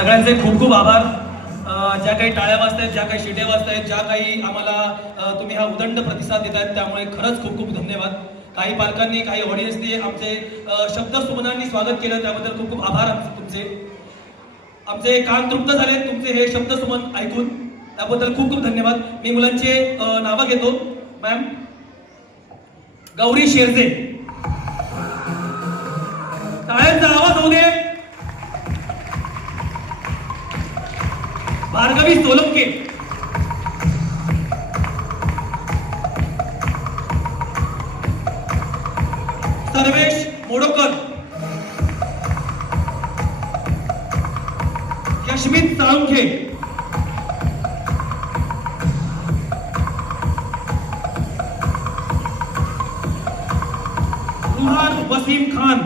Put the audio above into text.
सगळ्यांचे खूप खूप आभार. ज्या काही टाळ्या वाजतायत, ज्या काही शिट्या वाजतायत, ज्या काही आम्हाला तुम्ही हा उदंड प्रतिसाद देतायत, त्यामुळे खरंच खूप खूप धन्यवाद. काही पालकांनी, काही ऑडियन्सनी आमचे शब्दसुमनांनी स्वागत केलं, त्याबद्दल खूप खूप आभार तुमचे. आमचे कान तृप्त झाले तुमचे हे शब्दसुमन ऐकून, त्याबद्दल खूप खूप धन्यवाद. मी मुलांचे नावं घेतो. मॅम गौरी शेरजे, टाळ्यांचा आवाज होऊ दे. भार्गवी सोलंके, सर्वेश मोडोकर, यशमित साळुंखे, रुहान वसीम खान,